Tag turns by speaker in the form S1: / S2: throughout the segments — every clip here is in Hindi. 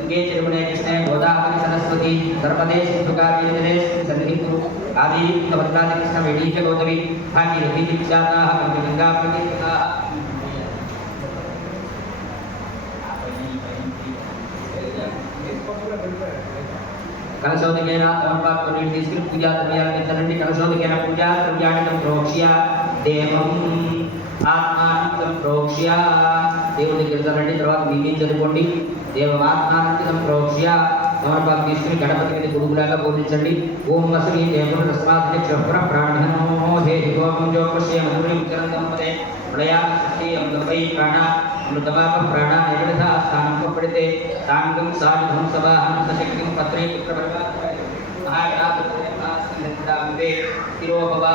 S1: गंगे चिरमुने कृष्णे गोदावरी सरस्वती नर्मदे सिंधुका विंदेश सन्निधि कुरु आदि भद्रादि कृष्ण वेणी च गोदवी भागी रति विचाराः प्रति गंगा प्रति कलशोदकेन तमर्पाकुर्णी तिस्कृत पूजा द्रव्याणि चरण्य कलशोदकेन पूजा द्रव्याणि तम प्रोक्ष्य देवम्। ఆత్మానందం ప్రోక్ష్య. దేవుని దగ్గరికి తర్వాత మీకేం చదువుకోండి? దేవ ఆత్మానందం ప్రోక్ష్య. గమనపాకు తీసుకుని గణపతి మీద గురుగులాగా పూజించండి ఓం వసతి దేవుడు రస్మాత్ని క్షప్ర ప్రాణమోహే గోపం జోపశ్య మధురం చరందంపదే ప్రళయా శక్తి అమృతపై ప్రాణ అమృతపాప ప్రాణ నిర్విధ స్థానం పడితే సాంగం సాధుం సభాహం సశక్తిం పత్రే పుత్ర సహాయ తిరోపవా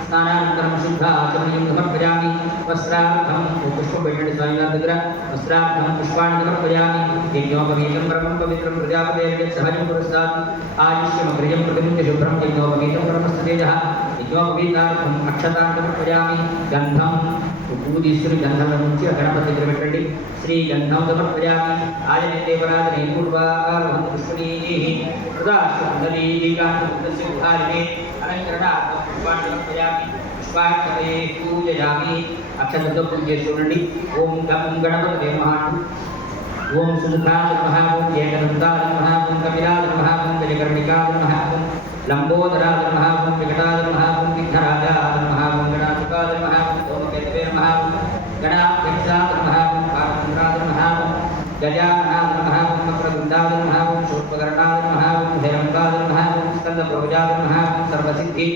S1: నమో నమః మహాగణాధిపతరే నమః స్నానం సమర్పయామి స్నానానంతరం శుద్ధ ఆచమనీయం సమర్పయామి వస్త్రార్థం ఓ పుష్పం పెట్టండి స్వామి గారి దగ్గర వస్త్రార్థం పుష్పాన్ని సమర్పయామి యజ్ఞోపవీతం పరమం పవిత్రం ప్రజాపతే సహజం పురస్తాత్ ఆయుష్యమగ్రజం ప్రతిముఖ్య శుభ్రం యజ్ఞోపవీతం పరమస్తేజ యజ్ఞోపవీతార్థం అక్షతాం సమర్పయామి గంధం పువ్వు తీసుకుని గంధంలో నుంచి ఆ గణపతి దగ్గర పెట్టండి శ్రీ గంధం సమర్పయామి ఆయనే దేవరాజనే పూర్వాకారం పుష్పణీ ప్రదాశుందలీకాంతస్య ఉద్ధారిణే అలంకరణార్థం పుష్పాన్ని वात्सवे पूजयामि अक्षतत्वपुञ्जे सुरणि ॐ गं गणपतये नमः। ॐ सुमुखाय नमः ॐ एकदन्ताय नमः ॐ कपिलाय नमः ॐ गजकर्णिकाय नमः ॐ लम्बोदराय नमः ॐ विकटाय नमः ॐ विघ्नराजाय नमः ॐ गणाधिकाय नमः ॐ सोमकेतवे नमः ॐ गणाध्यक्षाय नमः ॐ कालचन्द्राय नमः ॐ गजानाय नमः ॐ मकरवृन्दाय नमः ॐ शोपकर्णाय नमः ॐ भैरवकाय नमः ॐ स्कन्दप्रभुजाय नमः ॐ सर्वसिद्धि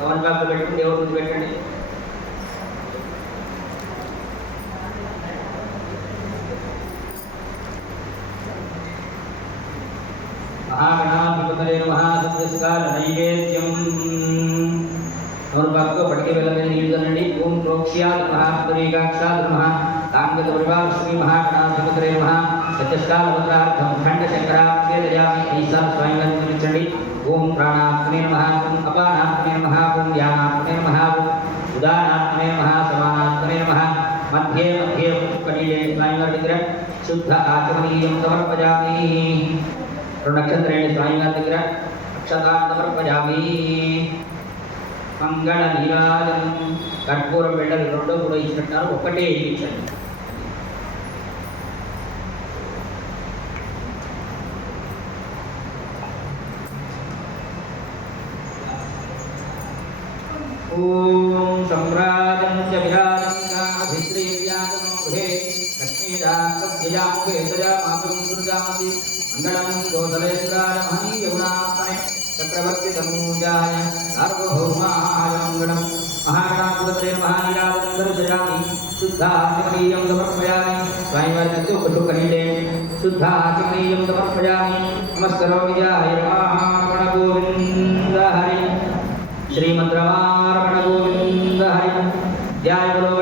S1: గవర్నమెంట్ బ్యాంకులో పెట్టుకుని దేవుడి ముందు పెట్టండి మహాగణాధిపతరే మహాసత్యస్కాల నైవేద్యం నూరు భక్తో పటికి వెళ్ళని నీళ్ళు తనండి ఓం ప్రోక్ష్యాద్ మహాపురీకాక్షాద్ మహా కాంగత పరివార శ్రీ మహాగణాధిపతరే మహా సత్యస్కాల మంత్రార్థం ఖండ శంకరాచార్యామి ఈశాన్ స్వయం నిర్మించండి ఓం ప్రాణాత్మనే నమః శుద్ధ ఆచమనీయం సమర్పజామి రెండు నక్షత్రేణి స్వామిగారి దగ్గర అక్షతాన్ని సమర్పజామి మంగళ నీరాజనం కర్పూరం బిడ్డలు రెండో కూడా ఇచ్చినట్టున్నారు ఒకటే ఇచ్చారు मङ्गलं गोदलेन्द्राणमहनीयगुणात्मने चक्रवर्तितमूजाय सार्वभौमाय मङ्गलम् महागणाधिपतये महानिराजन्दर्शयामि शुद्धाचमनीयं समर्पयामि स्वामिवर्गत्युपशुकनीले शुद्धाचमनीयं समर्पयामि नमस्करोमिजाय नमः हरि ध्यायगुरो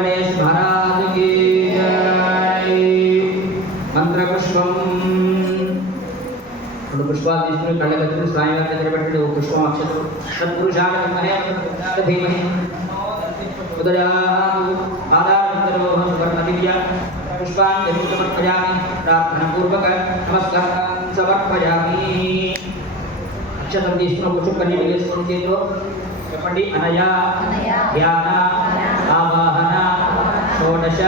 S1: पुष्पा विष्णु खंडचक्रु सायं चक्रवर्ती पुष्पम अक्षत्र सत्पुरुषाय नमः तथेमहि उदयातु आदारन्तरोहं सुवर्णदिव्या पुष्पाञ्जलिं समर्पयामि प्रार्थनापूर्वक नमस्कार समर्पयामि अच्छा तो इसमें कुछ करने के लिए षोडश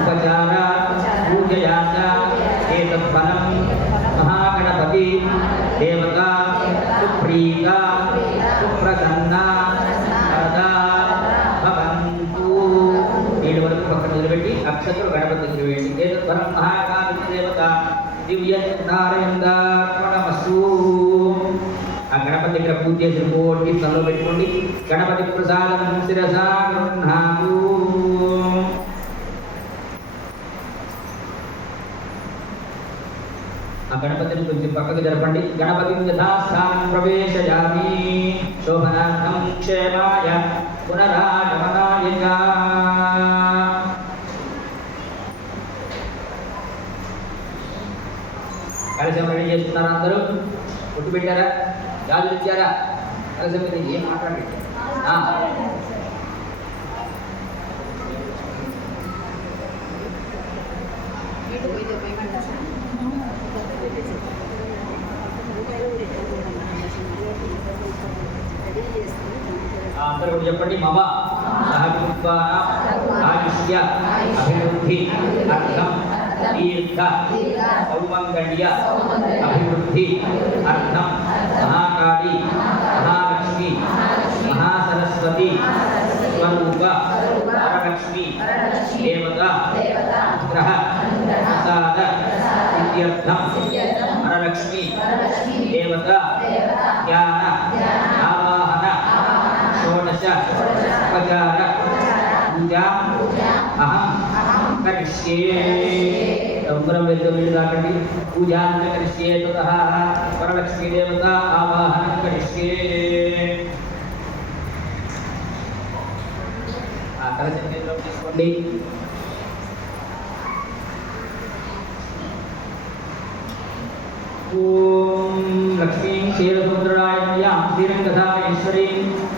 S1: उपचारा చేసిన కోటి తలలో పెట్టుకోండి. గణపతి ప్రసాదం శిరసా గృహాతు ఆ గణపతిని కొంచెం పక్కకు జరపండి. గణపతి యథాస్థానం ప్రవేశయామి శోభనార్థం క్షేమాయ పునరాగమనాయ కలిసి రెడీ చేస్తున్నారా అందరూ? పుట్టు పెట్టారా? గాజులు ఇచ్చారా? కలశం ఏం మాట్లాడి అందరూ చెప్పండి. మమ ఆయుష్య అభివృద్ధి అర్థం దీర్ఘ సౌమంగళ్య అభివృద్ధి అర్థం మహాకాళి మహాలక్ష్మి మహాసరస్వతి స్వరూప వరలక్ష్మి దేవత గ్రహ ప్రసాద ఇత్యర్థం వరలక్ష్మి దేవత జ్ఞాన ఆవాహన షోడశ ఉపచార పూజా అహం కరిష్యే. ఉంగరం వెళ్తూ వీళ్ళు దాకండి పూజాంత కరిష్యే తతః వరలక్ష్మీ దేవత ఆవాహనం కరిష్యే. ఆ కలశం తీసుకోండి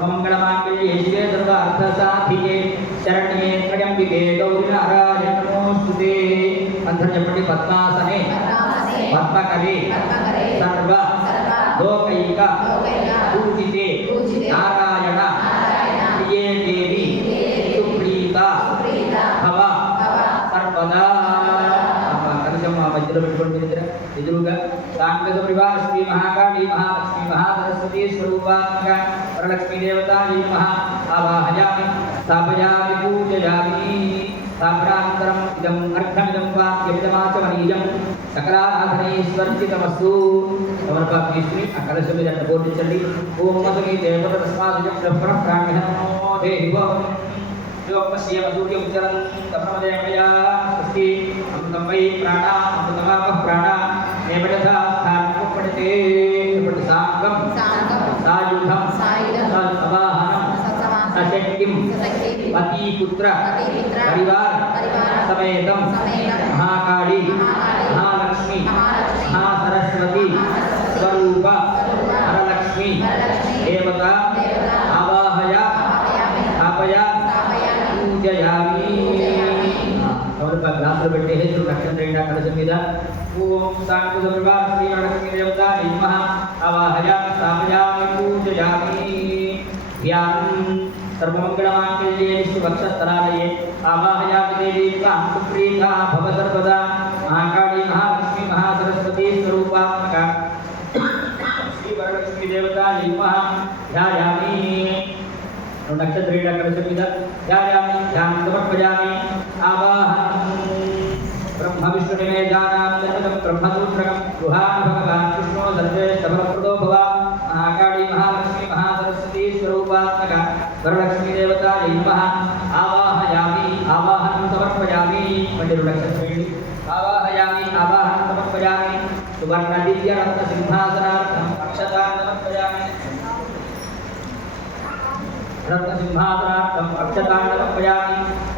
S1: సర్వమంగళమాంగళ్యే శివే సర్వార్థసాధికే శరణ్యే త్రయంబికే గౌరి నారాయణ నమోస్తుతే మంత్రం చెప్పండి పద్మాసనే పద్మకరే సర్వ లోకైక పూజితే నారాయణ కనకం ఆ మధ్యలో పెట్టుకోండి మీ దగ్గర ఎదురుగా సాంగత పరివార శ్రీ మహాకాళి మహాలక్ష్మి మహాసరస్వతి స్వరూపాత్మక వరలక్ష్మీ దేవతా మహా ఆవాహయామి స్థాపయామి పూజయామి స్థాపనానంతరం ఇదం అర్థమిదం వాక్యమిదమాచమనీయం సకలారాధనైశ్వర్జితమస్తు సమర్పణ తీసుకుని ఆ కలశం మీద అట్ట బోధించండి ఓం మధుని దేవత తస్మాదయం బ్రహ్మ ప్రాణిహనో దేవం యోగస్య సూర్యముచరం తమదేవయా స్వస్తి అమృతం వై ప్రాణ అమృతమాప ప్రాణ నేపథ్యథా స్థానం పడితే ఇప్పుడు సాంగం సాయుధం సవాహనం సశక్తిం పతిపుత్ర పరివార సమేతం మహాకాళి మహాలక్ష్మి మహాసరస్వతి ओम सांकुदुर्वासी अणकुमिरवता नमः अवाहयाम सामयामि पूजयामि व्याम सर्वमंगलमाङ्गल्ये विष्णुभक्षस्तरालये आवाहयामि देवी तां सुप्रीता भव सर्वदा महाकाली महालक्ष्मी महासरस्वती स्वरूपात्मका श्रीवरलक्ष्मीदेवता नमः ध्यायामि नक्षत्रीडा कर्तव्यदा ध्यायामि ध्यानं समर्पयामि आवाहनं ब्रह्मविष्णुनिवेदानां ब्रह्मसूत्रं गुहान् कृष्णो सर्वे समर्पदो भव महाकाली महालक्ष्मी महासरस्वती स्वरूपात्मका वरलक्ष्मीदेवता नमः आवाहयामि आवाहनं समर्पयामि पण्डितलक्ष्मी आवाहयामि आवाहनं समर्पयामि सुवर्णदिव्यरत्नसिंहासनार्थं अक्षतान् समर्पयामि रत्नसिंहासनार्थम् अक्षतान् समर्पयामि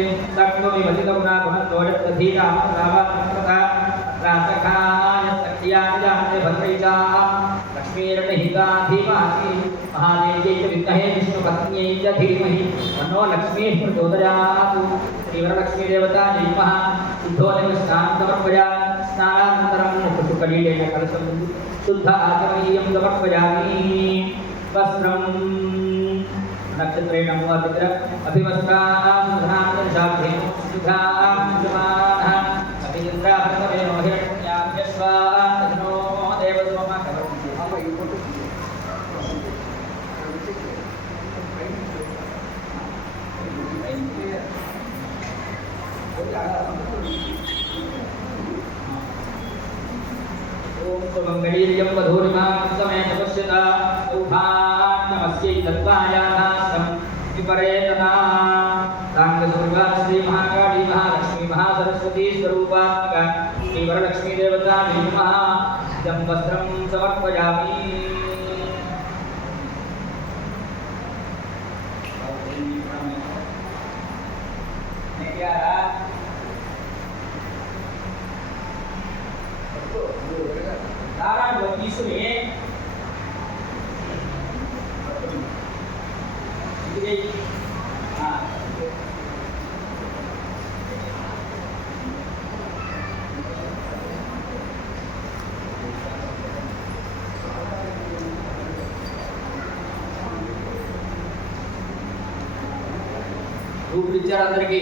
S1: ติสัพโนยติกมุนาภะโตยัตถีรามรามะพระตาราสคายัตติยาญาเตภันติจาลักษมีรติหิกาธิมาสีมหาเนเจจวิตเหวิปเจธมหิมล प्रचोदयातु श्रीवरलक्ष्मी देवता नमः शुद्धोदय स्नान्तमर्पया स्नानानन्तरं मुखसुकलीलेन कलशं शुद्ध आचमनीयं समर्पयामि वस्त्रं नक्षत्रेण मुहपित्र अभिवस्त्राः महालक्ष्मी महासरस्वती स्वरूपात्मका श्रीवरलक्ष्मीदेवता नमः। इदं वस्त्रं समर्पयामि। రూపులు ఇచ్చారు అందరికీ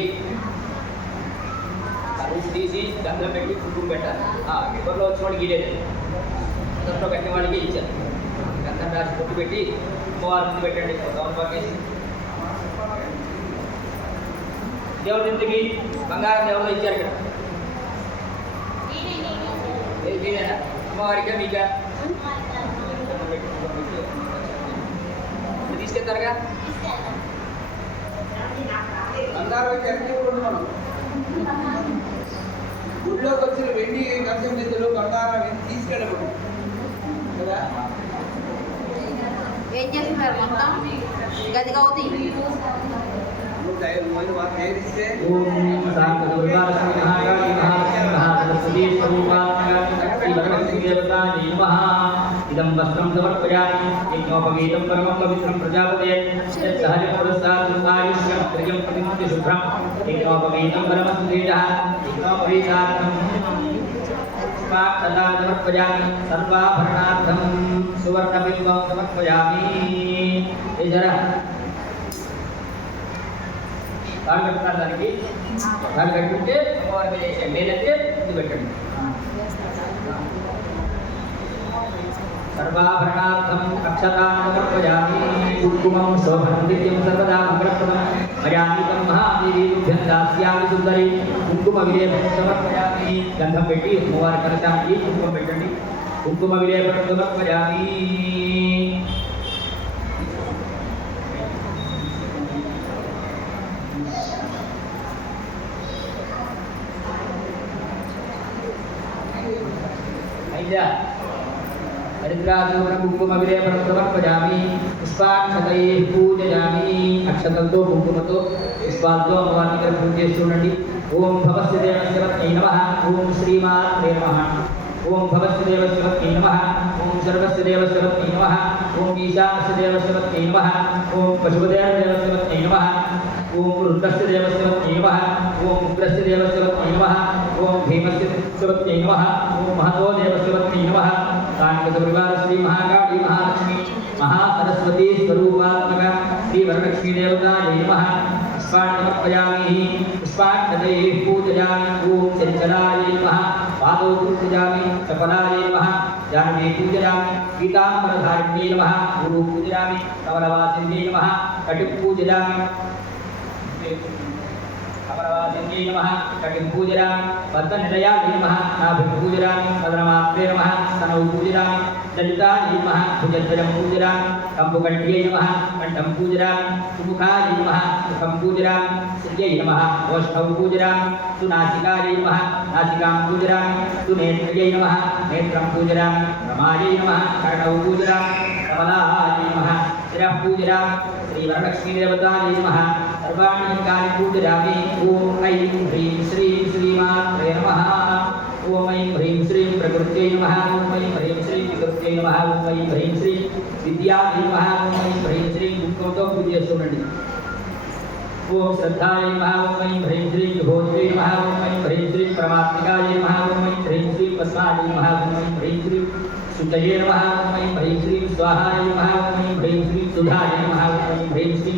S1: తీసి గంధం పెట్టి పెట్టాలి. ఆ, ఎవరిలో వచ్చిన వాడికి ఇలేదు గంధంలో పెట్టిన వాడికి ఇచ్చారు గంధం రాసి పొట్టు పెట్టి అమ్మవారి ముందు పెట్టండి. గౌరవ పక్కేసి దేవుడి ఇంటికి బంగారం దేవుడు ఇచ్చారు ఇక్కడ. మీరేనా? అమ్మవారిగా మీకా? తీసుకెళ్తారుగా?
S2: బంగారం అయితే అన్ని కూడా మనం గుడిలోకి వచ్చిన వెండి కంచం నిధులు బంగారం ఏం తీసుకెళ్ళకూడదు కదా
S3: ఏం చేస్తున్నారు మొత్తం గదిగా అవుతాయి
S2: నూట ఐదు మంది మాకు నేరిస్తే
S1: ఓం శాంత దుర్గాలక్ష్మి మహాకాళి మహాలక్ష్మి మహాసరస్వతి స్వరూపాత్మక శ్రీ వరలక్ష్మి దేవతాయై నమః ఇదం వస్త్రం సమర్పయామి యజ్ఞోపవీతం పరమం పవిత్రం ప్రజాపతే యత్ సహజ పురస్సాద్ ఆయుష్యం త్రియం ప్రతిముక్తి శుభ్రం యజ్ఞోపవీతం పరమస్తు తేజః యజ్ఞోపవీతార్థం పుష్పాక్షతా సమర్పయామి సర్వాభరణార్థం సువర్ణబింబం సమర్పయామి ఏజర కాలు పెట్టుకున్నారు దానికి కాలు పెట్టుకుంటే అమ్మవారి మీద వేసేయండి లేదంటే ఇది పెట్టండి సర్వాభరణార్థం అక్షతాన్ సమర్పయామి కుంకుమం శోభనం నిత్యం సర్వదా మంగళప్రదం मजानिकं महादेवीभ्यं दास्यामि सुन्दरी। कुङ्कुमविलेपं समर्पयामि गन्धं पेटि उम्मवारि करचामि कुङ्कुमं पेटि कुङ्कुमविलेपं समर्पयामि हरिद्रादूरं कुङ्कुमविलेपं समर्पयामि पुष्पाक्षतये पूजयामि अक्षतन्तो कुङ्कुमतो पुष्पाद्यो भगवान् कर पूज्य शृणति ॐ भवस्य देवस्य पत्नी नमः। ॐ श्रीमात्रे नमः। ॐ भवस्य देवस्य पत्नी नमः। ॐ सर्वस्य देवस्य पत्नी नमः। ॐ ईशानस्य देवस्य पत्नी नमः। ॐ पशुपतेर्देवस्य पत्नी नमः। ॐ रुद्रस्य देवस्य पत्नी नमः। ॐ उग्रस्य देवस्य पत्नी नमः। ॐ भीमस्य पत्नी नमः। ॐ महतो देवस्य महालक्ष्मी। महासरस्वती स्वरूपात्मक श्री वरलक्ष्मी देवता नमः पुष्पाण्डमर्पयामि पुष्पाण्डदैः पूजयामि ॐ चञ्चलाय नमः पादौ पूजयामि सफलाय नमः जाह्नवी पूजयामि पीताम्बरधारिण्ये नमः गुरु पूजयामि कमलवासिन्ये नमः कटिपूजयामि अमरवासिन्ये नमः। कटिं पूजयामि पद्मनिलयाय नमः। नाभिं पूजयामि पद्ममात्रे नमः। स्तनौ पूजयामि ललिताय नमः। भुजद्वयं पूजयामि कम्बुकण्ठ्यै नमः। कण्ठं पूजयामि सुमुखाय नमः। मुखं पूजयामि श्रियै नमः। ओष्ठौ पूजयामि सुनासिकाय नमः। नासिकां पूजयामि सुनेत्र्यै नमः। नेत्रं पूजयामि रमायै नमः। कर्णौ पूजयामि कमलाय नमः। शिरः पूजयामि श्रीवरणक्षीरवतालीमः सर्वाण्यकानि पूजयामि ॐ ऐं ह्रीं श्रीं श्रीमात्रे नमः ॐ ऐं ह्रीं श्रीं प्रकृत्यै नमः ॐ ऐं ह्रीं श्रीं विकृत्यै नमः ॐ ऐं ह्रीं श्रीं विद्यायै ॐ ऐं ह्रीं श्रीं गुप्तौ विद्या स्टूडेंट ओम श्रद्धाय ओम ऐं ह्रीं श्रीं विभोजे नमः ओम ऐं ह्रीं श्रीं परमात्मिकाय नमः ओम ऐं ह्रीं श्रीं पस्माय नमः ह्रीं श्रीं सुतये नमः ओम ऐं ह्रीं श्रीं स्वाहाय नमः ह्रीं श्रीं सुधारी महागुणमयी भ्रीं श्री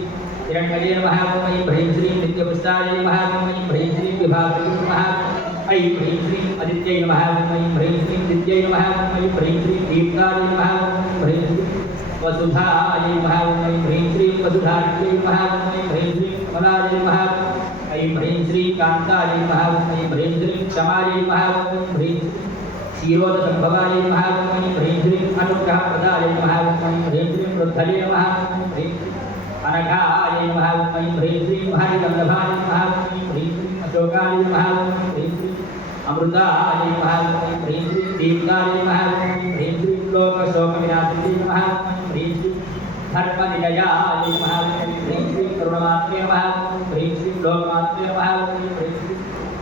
S1: हिरण्मये नमः गुणमयी भ्रीं श्री नित्यपुष्टाय नमः गुणमयी भ्रीं श्री विभागये नमः ऐ भ्रीं श्री आदित्यै नमः गुणमयी भ्रीं श्री नित्यै नमः गुणमयी भ्रीं श्री दीप्ताय नमः भ्रीं श्री वसुधाय नमः गुणमयी भ्रीं श्री वसुधार्यै नमः गुणमयी श्री कमलाय नमः ऐ श्री कान्ताय नमः गुणमयी श्री क्षमाय नमः गुणमयी भ्रीं क्षीरोदसम्भवाय नमः ह्रीं श्रीं अनुग्रहप्रदाय नमः ह्रीं श्रीं ह्रीं अनघाय नमः ह्रीं हरिवल्लभाय नमः ह्रीं अशोकाय नमः ह्रीं अमृताय नमः ह्रीं श्रीं दीप्ताय नमः ह्रीं श्रीं लोकशोकविनाशिने धर्मनिलयाय नमः ह्रीं श्रीं करुणमात्रे ॐ ह्रीं श्रीं लोकमात्रे नमः ॐ ह्रीं श्रीं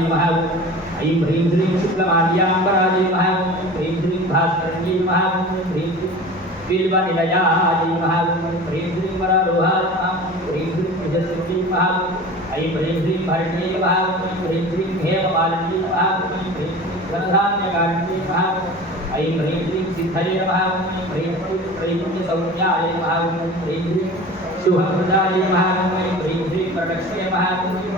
S1: नमः ऐं ह्रीं श्रीं शुक्लमाल्याम्बराय नमः ह्रीं श्रीं भास्करण्यै नमः ह्रीं श्रीं बिल्वनिलयाय नमः ह्रीं श्रीं ॐ ह्रीं श्रीं निजस्यै नमः ऐं ह्रीं श्रीं भरण्यै नमः ह्रीं श्रीं हेमपालन्यै नमः ह्रीं श्रीं धनधान्यकारिण्यै नमः ऐं ह्रीं श्रीं सिद्धये नमः ह्रीं श्रीं त्रैपुण्यसौम्याय नमः ह्रीं श्रीं शुभप्रदाय नमः ह्रीं श्रीं वरलक्ष्मी नमः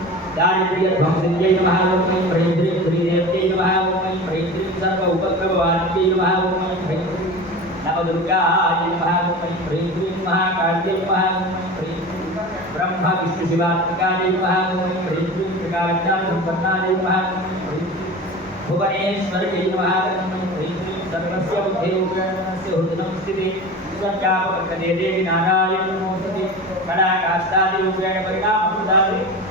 S1: ॐ ह्रीं नमः ह्रीं श्रीं श्रीदेव्यै नमः ह्रीं श्रीं सर्व उपक्रमवार्त्यै नमः ॐ ह्रीं श्रीं नवदुर्गाय नमः ॐ ह्रीं श्रीं नमः ह्रीं श्रीं ब्रह्म विष्णुशिवात्मिकाय नमः ॐ ह्रीं श्रीं त्रिकालज्ञानसम्पन्नाय नमः ॐ ह्रीं श्रीं भुवनेश्वर्यै नमः ह्रीं श्रीं सर्वस्य बुद्धिरूपेणस्य हृदनं स्थिते स्वव्यापकते देवी नारायण नमोस्तुते कलाकाष्ठादिरूपेण परिणामप्रदाते सत्यो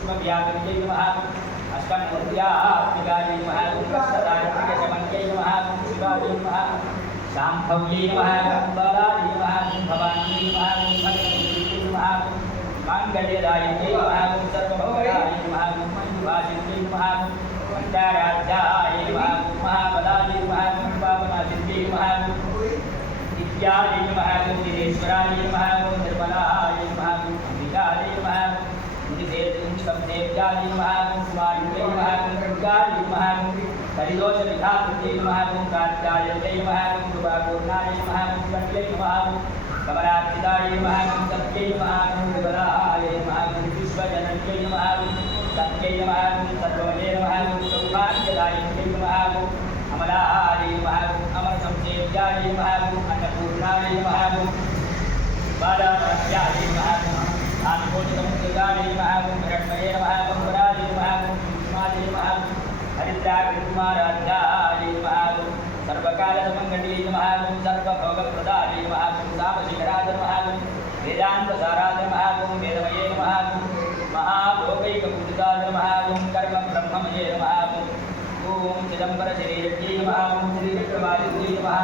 S1: पुष्पव्यापिन्यै नमः अष्टमूर्त्यात्मिकायै नमः कष्टदारिद्र्यशमन्यै नमः शिवायै नमः शाम्भव्यै नमः बालायै नमः भवान्यै नमः नमः माङ्गल्यदायिन्यै नमः ॐ सर्वभौमाय नमः ॐ मञ्जुभाषिन्यै नमः ॐ विद्याराध्याय नमः महाबलाय नमः पावनासिद्धे नमः विद्याय नमः दिनेश्वराय नमः निर्मलाय नमः अम्बिकाय नमः शब्देव्याय नमः कुमारिते नमः दुर्गाय नमः हरिदोष विधात्रे नमः कात्यायते नमः कृपापूर्णाय नमः कट्ये नमः कमलार्चिताय नमः सत्यै नमः विबलाय नमः विश्वजनन्यै नमः सत्यै नमः सर्वमये नमः सौभाग्यदायिन्यै नमः अमलाय नमः अमरसंसेव्याय नमः अन्नपूर्णाय नमः बालाभ्याय नमः आत्मोचितमुद्गाय नमः हिरण्मये नमः कुम्भराय नमः कुमाय नमः हरिद्राकुमाराध्याय नमः सर्वकालसमङ्गले नमः सर्वभोगप्रदाय नमः सामशिखराय नमः वेदान्तसाराय नमः वेदमये नमः महाभोगैकपूजिताय नमः कर्म ब्रह्ममये नमः ॐ चिदम्बरशरीरज्ञे नमः श्रीचक्रवादित्ये नमः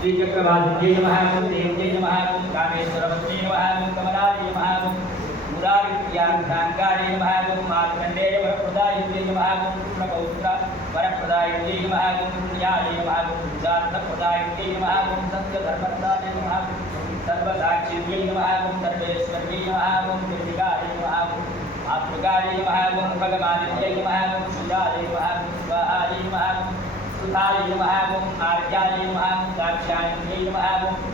S1: श्रीचक्रवादित्ये नमः देव्ये नमः कामेश्वरवत्ये नमः कमलाय नमः मुरारित्याङ्गाय नमः मार्कण्डेय वरप्रदायित्ये नमः कृष्णपौत्र वरप्रदायित्ये नमः पुण्याय नमः सिद्धार्थप्रदायित्ये नमः सत्यधर्मप्रदाय नमः सर्वसाक्षिण्यै नमः सर्वेश्वर्यै नमः निर्विकाय नमः आत्मकाय नमः भगवादित्यै नमः शिवाय नमः स्वाहाय नमः सुधाय नमः आर्याय नमः दाक्षायण्यै नमः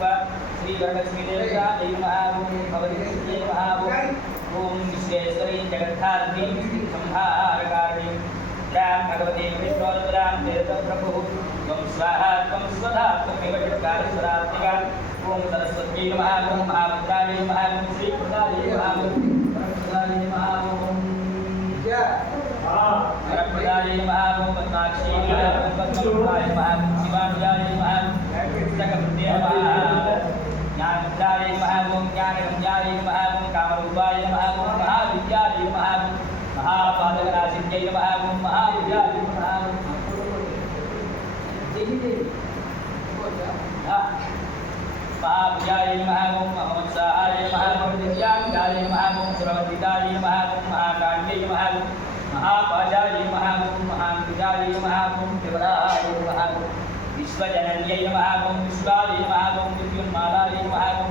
S1: देवता स्वरूपा श्री वरलक्ष्मी देवता नमः भवती नमः ओम विश्वेश्वरी जगद्धात्री संहारकारिणी। राम भगवती विष्णुराम देव प्रभु त्वं स्वाहा, त्वं स्वधा, त्वमेव जगत्कारणस्वरात्मिका ओम सरस्वती नमः, ओम महाभद्राय नमः, ओम श्रीप्रदाय नमः, ओम वरप्रदाय नमः, ओम
S2: क्या
S1: वरप्रदाय नमः, ओम पद्माक्षी नमः, ओम पद्मनाभाय नमः, ओम शिवानुजाय नमः, ओम पुस्तकवृत्ते नमः ज्ञानमुद्राय नमः ओम ज्ञानगम्याय नमः ओम कामरूपाय नमः ओम महाविद्याय नमः ओम महापादकराशिन्यै नमः ओम महाविद्याय नमः ओम महाभुजाय नमः ओम महमत्साहाय नमः ओम दिव्यांगाय नमः ओम सुरवन्दिताय नमः ओम महाकाण्डे नमः ओम महापाजाय नमः ओम महाङ्कुजाय नमः ओम त्रिवराय नमः ओम विश्वजनन्यै नमः ओम विश्वाय नमः ओम विद्युन्मालाय नमः ओम